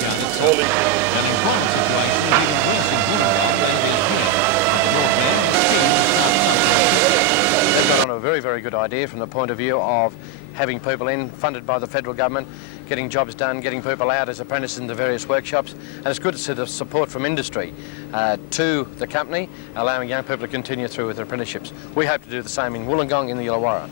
yarn itself. The unemployment situation is even worse in Wollongong than it is here. Northland is keen to start something. They've got on a very, very good idea from the point of view of having people in, funded by the federal government, getting jobs done, getting people out as apprentices in the various workshops, and it's good to see the support from industry to the company, allowing young people to continue through with their apprenticeships. We hope to do the same in Wollongong in the Illawarra.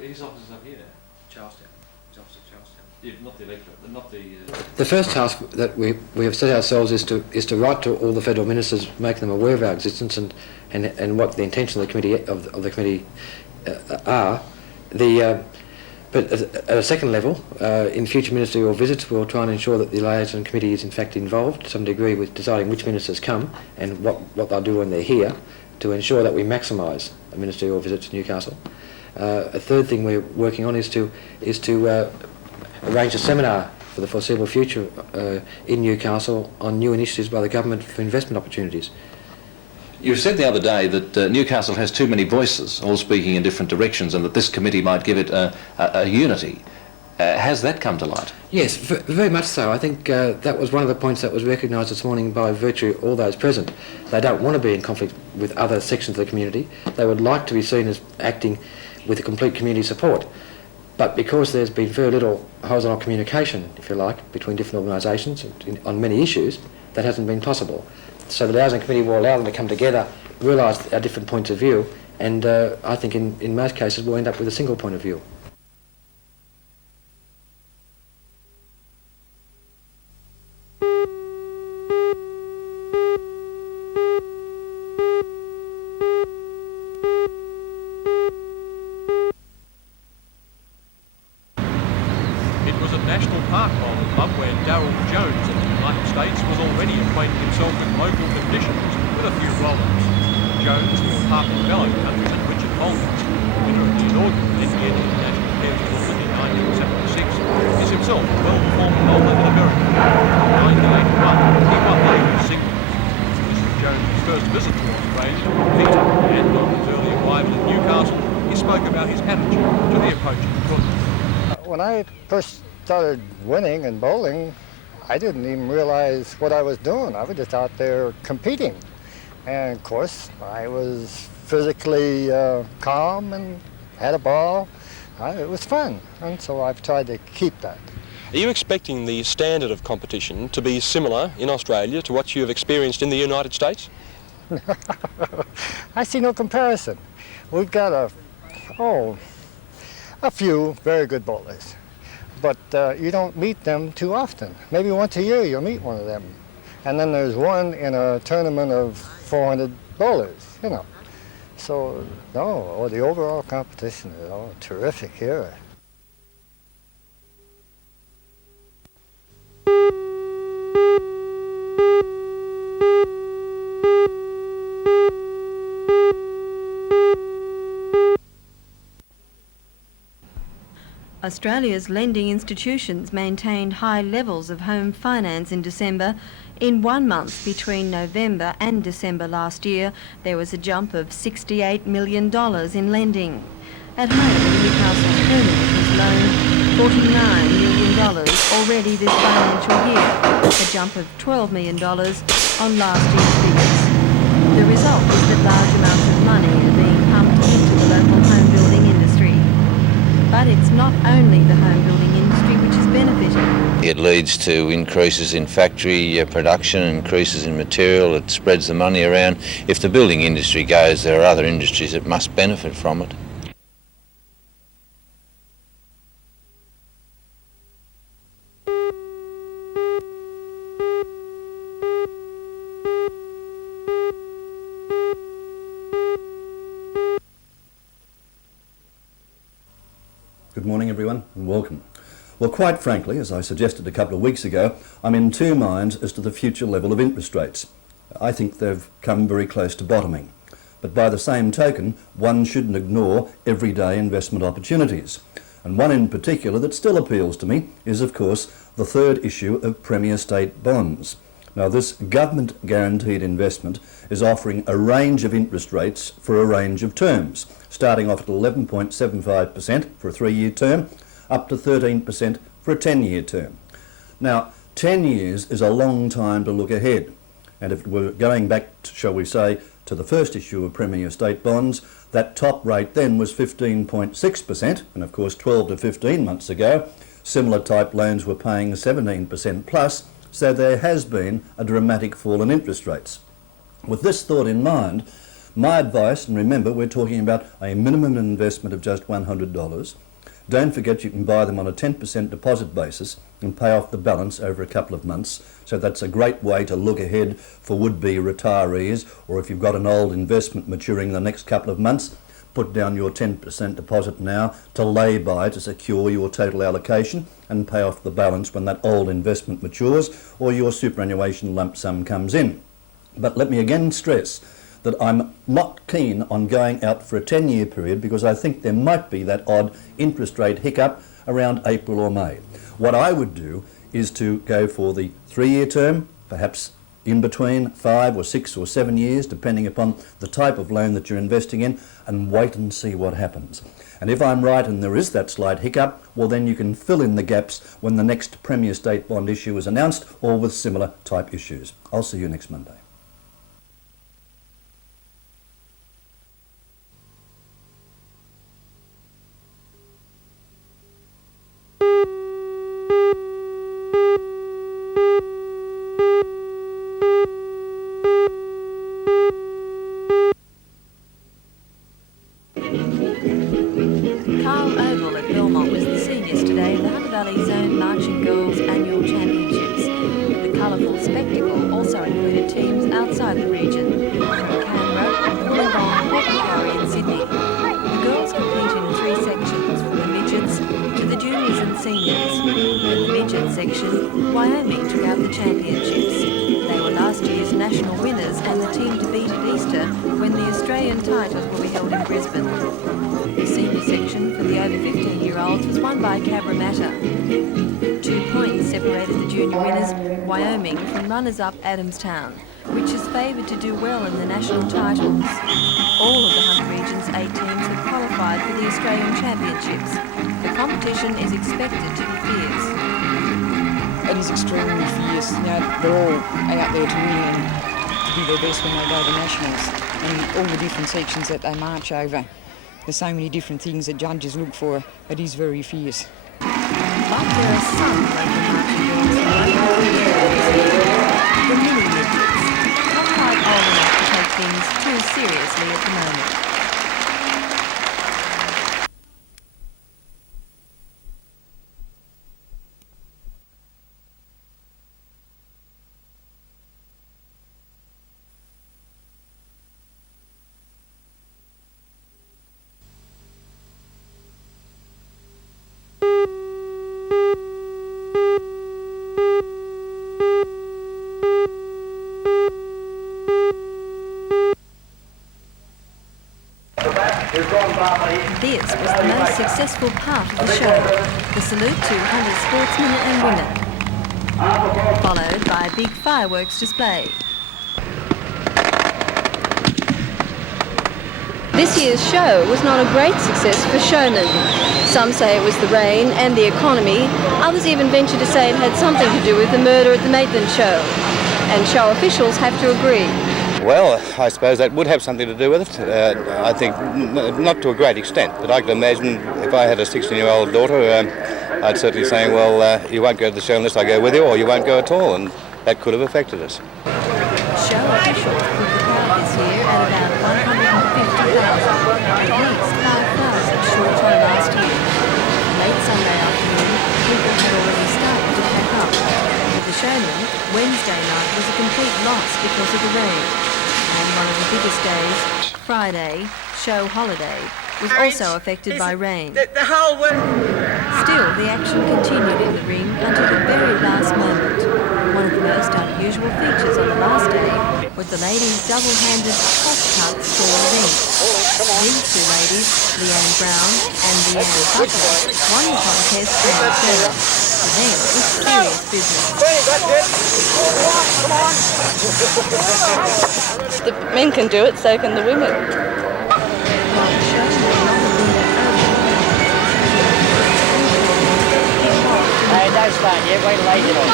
His office is up here. Charlestown. His office at Charlestown. Yeah, not the electorate, not the... The first task that we have set ourselves is to write to all the federal ministers, make them aware of our existence and what the intention of the committee are. But at a second level, in future ministerial visits, we'll try and ensure that the liaison committee is in fact involved to some degree with deciding which ministers come and what they'll do when they're here, to ensure that we maximise a ministerial visit to Newcastle. A third thing we're working on is to arrange a seminar for the foreseeable future in Newcastle on new initiatives by the government for investment opportunities. You said the other day that Newcastle has too many voices, all speaking in different directions, and that this committee might give it a unity. Has that come to light? Yes, very much so. I think that was one of the points that was recognised this morning by virtue of all those present. They don't want to be in conflict with other sections of the community. They would like to be seen as acting with a complete community support. But because there's been very little horizontal communication, if you like, between different organisations on many issues, that hasn't been possible. So the liaison committee will allow them to come together, realise our different points of view, and I think in most cases we'll end up with a single point of view. It was at National Park Bowling Club where Darryl Jones of the United States was already acquainting himself with local conditions with a few bowlers. Jones, who was part of fellow countries and Richard Holmes, winner of the inaugural NBN International Pairs Tournament in 1976, is himself a well-performed bowler in America. In 1981, he won Labour singles. This was Jones' first visit to Australia to compete, and on his early arrival in Newcastle, he spoke about his attitude to the approaching tournament. When I first started winning and bowling, I didn't even realize what I was doing. I was just out there competing. And of course, I was physically calm and had a ball. It was fun, and so I've tried to keep that. Are you expecting the standard of competition to be similar in Australia to what you have experienced in the United States? I see no comparison. We've got a few very good bowlers, but you don't meet them too often. Maybe once a year you'll meet one of them. And then there's one in a tournament of 400 bowlers, you know. So, no, the overall competition is terrific here. Australia's lending institutions maintained high levels of home finance in December. In 1 month between November and December last year, there was a jump of $68 million in lending. At home, Newcastle Homeowners was loaned $49 million already this financial year, a jump of $12 million on last year's figures. The result is that large amounts of money are being pumped into the local home building industry. But it's not only the home building industry which is benefiting. It leads to increases in factory production, increases in material, it spreads the money around. If the building industry goes, there are other industries that must benefit from it. Good morning everyone and welcome. Well, quite frankly, as I suggested a couple of weeks ago, I'm in two minds as to the future level of interest rates. I think they've come very close to bottoming. but by the same token, one shouldn't ignore everyday investment opportunities. And one in particular that still appeals to me is, of course, the third issue of Premier State bonds. Now, this government guaranteed investment is offering a range of interest rates for a range of terms, starting off at 11.75% for a 3-year term, up to 13% for a 10-year term. Now, 10 years is a long time to look ahead, and if we're going back, shall we say, to the first issue of Premier State bonds, that top rate then was 15.6%, and of course 12 to 15 months ago, similar type loans were paying 17% plus, so there has been a dramatic fall in interest rates. With this thought in mind, my advice, and remember we're talking about a minimum investment of just $100, don't forget you can buy them on a 10% deposit basis and pay off the balance over a couple of months. So that's a great way to look ahead for would-be retirees, or if you've got an old investment maturing in the next couple of months, put down your 10% deposit now to lay by to secure your total allocation and pay off the balance when that old investment matures or your superannuation lump sum comes in. But let me again stress that I'm not keen on going out for a 10-year period because I think there might be that odd interest rate hiccup around April or May. What I would do is to go for the 3-year term, perhaps in between 5 or 6 or 7 years, depending upon the type of loan that you're investing in, and wait and see what happens. And if I'm right and there is that slight hiccup, well then you can fill in the gaps when the next Premier State bond issue is announced or with similar type issues. I'll see you next Monday. Wyoming took out the championships. They were last year's national winners and the team to beat at Easter when the Australian titles will be held in Brisbane. The senior section for the over 15-year-olds was won by Cabramatta. 2 points separated the junior winners, Wyoming, from runners-up Adamstown, which is favoured to do well in the national titles. All of the Hunt Region's 8 teams have qualified for the Australian Championships. The competition is expected to be fierce. It is extremely fierce. You know, they're all out there to win and to do their best when they go to nationals. And all the different sections that they march over, there's so many different things that judges look for. It is very fierce. But there are some local marching girls the mini midgets, not quite old enough to take things too seriously at the moment. This was the most successful part of the show, the salute to Hunter sportsmen and women, followed by a big fireworks display. This year's show was not a great success for showmen. Some say it was the rain and the economy, others even venture to say it had something to do with the murder at the Maitland show. And show officials have to agree. Well, I suppose that would have something to do with it. I think not to a great extent, but I can imagine if I had a 16-year-old daughter, I'd certainly say, well, you won't go to the show unless I go with you, or you won't go at all, and that could have affected us. Show officials put the crowd this year at about 150,000, at least 5,000 short on last year. Late Sunday afternoon, people had already started to pack up. For the showmen, Wednesday night was a complete loss because of the rain. And one of the biggest days, Friday, show holiday, was also affected by rain. The whole world. Still, the action continued in the ring until the very last moment. One of the most unusual features on the last day was the ladies' double-handed cross cut for event. These two ladies, Leanne Brown and Leanne Butler, won the contest hands down. For them, it was serious business. The men can do it, so can the women. Hey, don't start yet, wait till they get on.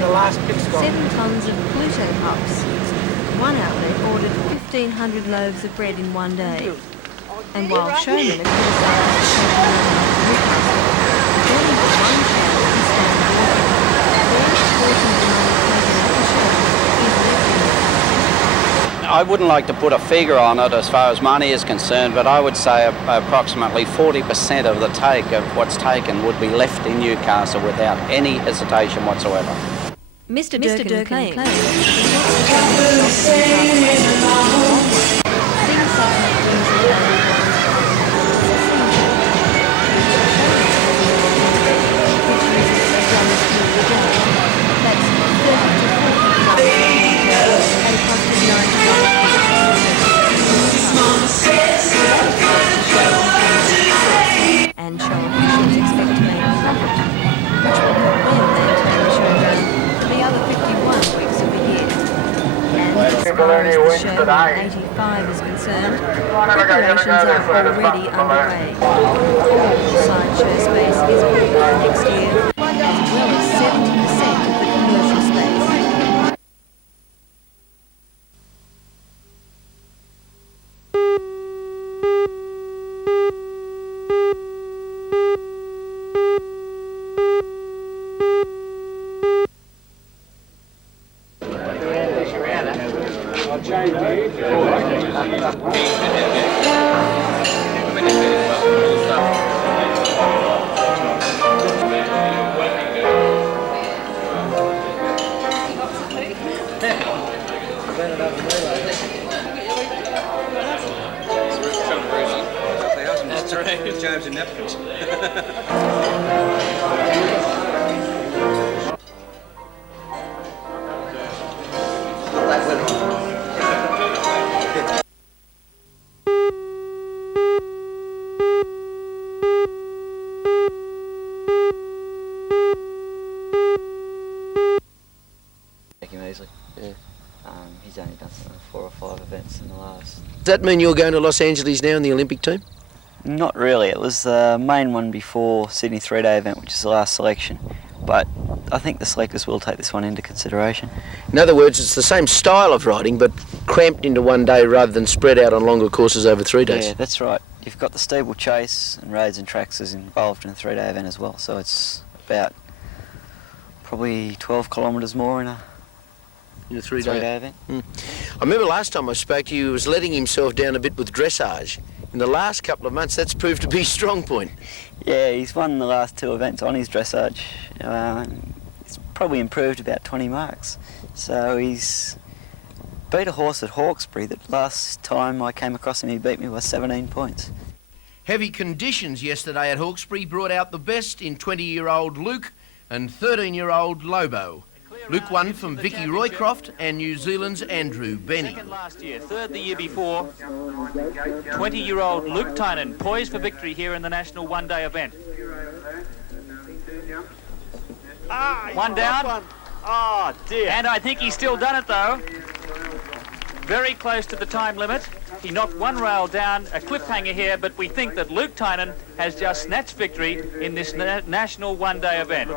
The last pit's gone. 7 tonnes of Pluto pups. One outlet ordered 1,500 loaves of bread in one day. And while showmen are criticised for taking over the one family and walking, I wouldn't like to put a figure on it as far as money is concerned, but I would say approximately 40% of the take of what's taken would be left in Newcastle without any hesitation whatsoever. Mr. Durkin claims and show officials expect to make a profit, which will help them maintain the showground for the other 51 weeks of the year. And as far as the show in 85 is concerned, preparations are already underway. All sideshow space is booked for next year, as well as 70% of the commercial space. That's right, it's James and napkins. Easily. Yeah. He's only done something 4 or 5 events in the last. Does that mean you're going to Los Angeles now in the Olympic team? Not really. It was the main one before Sydney 3-day event, which is the last selection. But I think the selectors will take this one into consideration. In other words, it's the same style of riding, but cramped into one day rather than spread out on longer courses over 3 days. Yeah, that's right. You've got the steeplechase and raids and tracks is involved in a 3-day event as well. So it's about probably 12 kilometres more in a 3-day event. I remember last time I spoke to you, he was letting himself down a bit with dressage. In the last couple of months, that's proved to be a strong point. Yeah, he's won the last 2 events on his dressage. He's probably improved about 20 marks. So he's beat a horse at Hawkesbury that last time I came across him, he beat me by 17 points. Heavy conditions yesterday at Hawkesbury brought out the best in 20-year-old Luke and 13-year-old Lobo. Luke won from Vicky Roycroft and New Zealand's Andrew Benny. Second last year, third the year before. 20-year-old Luke Tynan poised for victory here in the national one-day event. One down. Oh dear. And I think he's still done it though. Very close to the time limit. He knocked one rail down, a cliffhanger here, but we think that Luke Tynan has just snatched victory in this national one-day event.